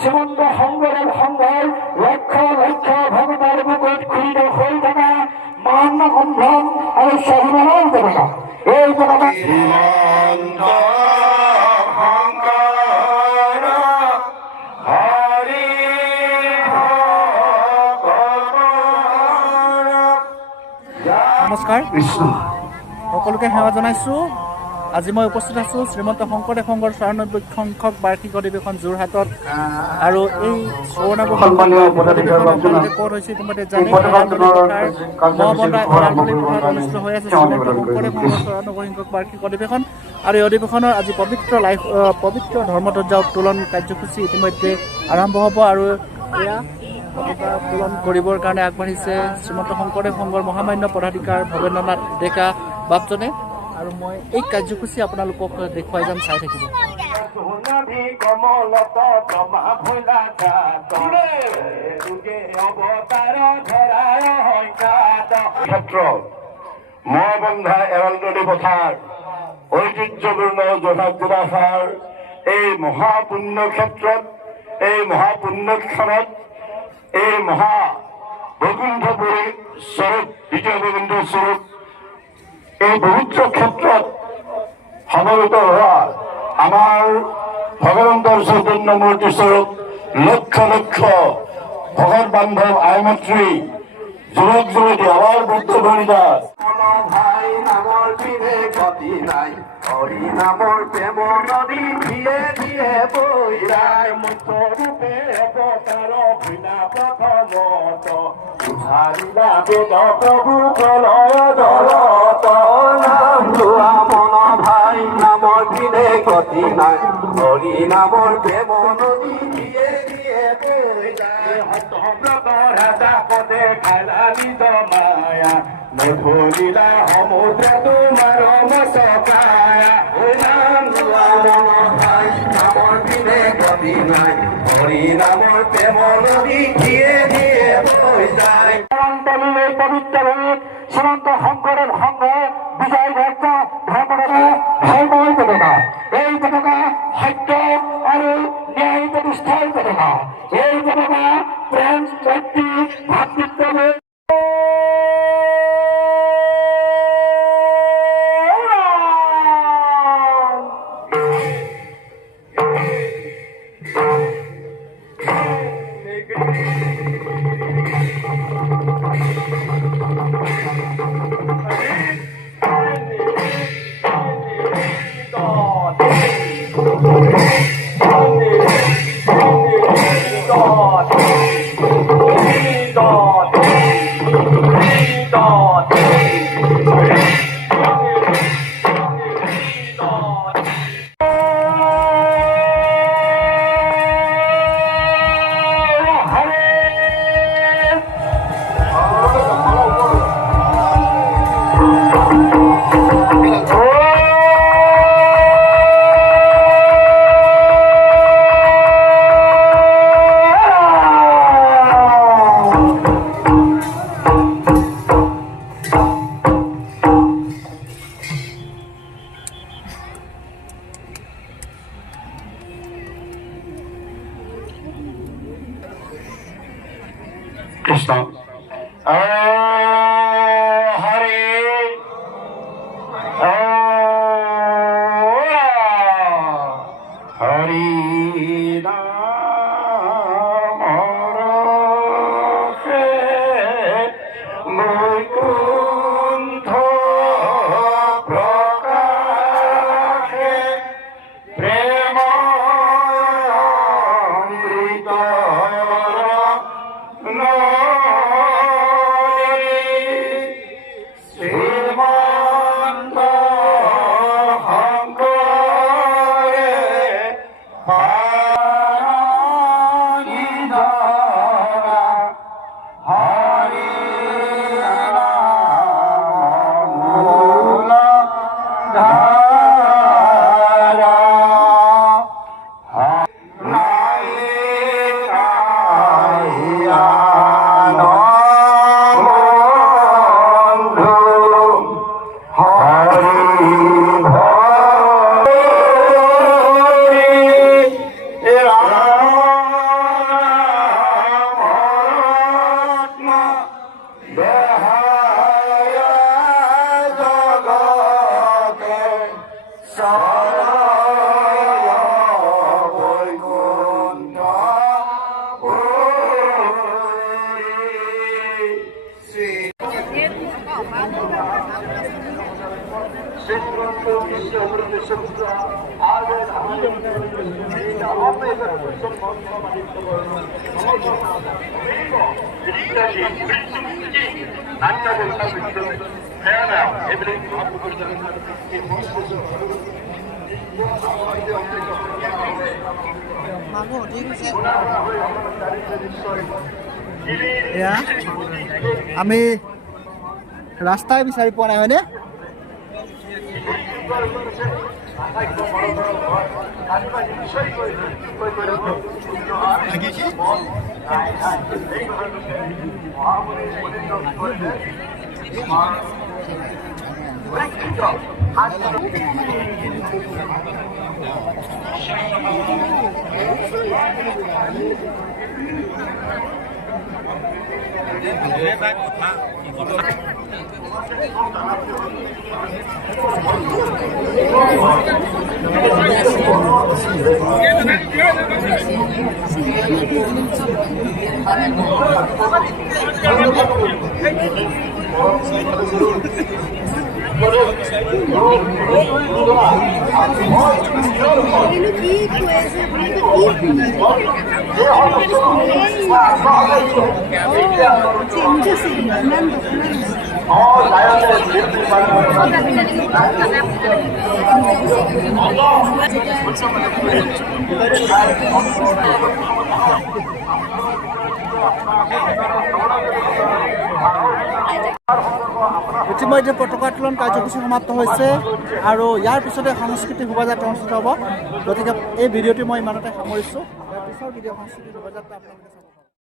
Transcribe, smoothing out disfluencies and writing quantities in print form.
শ্ৰীমন্ত শংকৰেৰ সংঘেৰ লক্ষ লক্ষ ভগতাৰ মুকুট খুলিত হয়ে থাকা মান সম্ভ্ৰম আৰু স্বাভিমানৰ জনতা এই জনতা নমস্কাৰ সকলোকে সেৱা জনাইছোঁ। আজি মই উপস্থিত আছোঁ শ্ৰীমন্ত শংকৰদেৱ সংঘৰ ৯৪ সংখ্যক বাৰ্ষিক অধিৱেশন যোৰহাটত। আৰু এই ক'ত হৈছে ইতিমধ্যে জানেই, অনুষ্ঠিত হৈ আছে শ্ৰীমন্ত শংকৰদেৱ সংঘৰ ৯৪ সংখ্যক বাৰ্ষিক অধিৱেশন। আৰু এই অধিৱেশনৰ আজি পবিত্ৰ ধৰ্মধ্বজা উত্তোলন কাৰ্যসূচী ইতিমধ্যে আৰম্ভ হ'ব। আৰু এয়া পতাকা উত্তোলন কৰিবৰ কাৰণে আগবাঢ়িছে শ্ৰীমন্ত শংকৰদেৱ সংঘৰ মহামান্য পদাধিকাৰ ভৱেন্দ্ৰনাথ ডেকা বাপজনে। আৰু মই এই কাৰ্যসূচী আপোনালোকক দেখুৱাই যাম, চাই থাকিব। মহাবন্ধা এৰালদলি পথাৰ ঐতিহ্যপূৰ্ণ যোৰহাট জিলাৰ এই মহাপুণ্য ক্ষেত্ৰত, এই মহাপুণ্যক্ষণত, এই মহা বৈকুণ্ঠপুৰী স্বৰূপ, দ্বিতীয় বৈকুণ্ঠ স্বৰূপ এই পবিত্ৰ ক্ষেত্ৰত সমবেত হোৱা আমাৰ ভগৱন্তৰ চৈতন্য মূৰ্তি স্বৰূপ লক্ষ লক্ষ ভগত বান্ধৱ আই মাতৃ যুৱক যুৱতী, আমাৰ বৃদ্ধ বনিতা ভাই নামৰ দিনে গতি নাই, হৰি নামৰ প্ৰেম নদী ধীৰে ধীৰে বৈ যায়, মুখ্য ৰূপে অৱতাৰ বিনা প্ৰথমত উঠাৰিলা বেদ প্ৰভু প্ৰলয় দলত, নাম লোৱা মন ভাই নামৰ দিনে গতি নাই, হৰি নামৰ প্ৰেম নদী ধীৰে ধীৰে বৈ যায়, সত্যব্ৰতৰ ৰাজা পদে খালা নিজ মায়া, নধৰিলা সমুদ্ৰ তোমাৰ মচকায়া, নাম লোৱা মন ভাই নামৰ দিনে গতি নাই, হৰি নামৰ প্ৰেম নদী ধীৰে ধীৰে বৈ যায়। পবিত্ৰ ভূমিত শ্ৰীমন্ত শংকৰেৰ সংঘে বিজয় ভক্ত ধৰ্মৰে ধৰ্মৰ পতাকা, এই পতাকা সত্য আৰু ন্যায় প্ৰতিষ্ঠাৰ পতাকা, এই পতাকা প্ৰেম শক্তি ভাতৃত্ববোধ কৃষ্ণ হৰে হৰি নাম বৈকুণ্ঠ প্ৰকাশে প্ৰেম অমৃত নদী এয়া আমি ৰাস্তাই বিচাৰি পোৱা নাই হয়নে? ইতিমধ্যে পতাকা উত্তোলন কাৰ্যসূচী সমাপ্ত হৈছে আৰু ইয়াৰ পিছতে সাংস্কৃতিক শোভাযাত্ৰা অনুষ্ঠিত হ'ব। গতিকে এই ভিডিঅ'টি মই ইমানতে সামৰিছোঁ। ইয়াৰ পিছৰ ভিডিঅ' সাংস্কৃতিক শোভাযাত্ৰা আপোনালোকে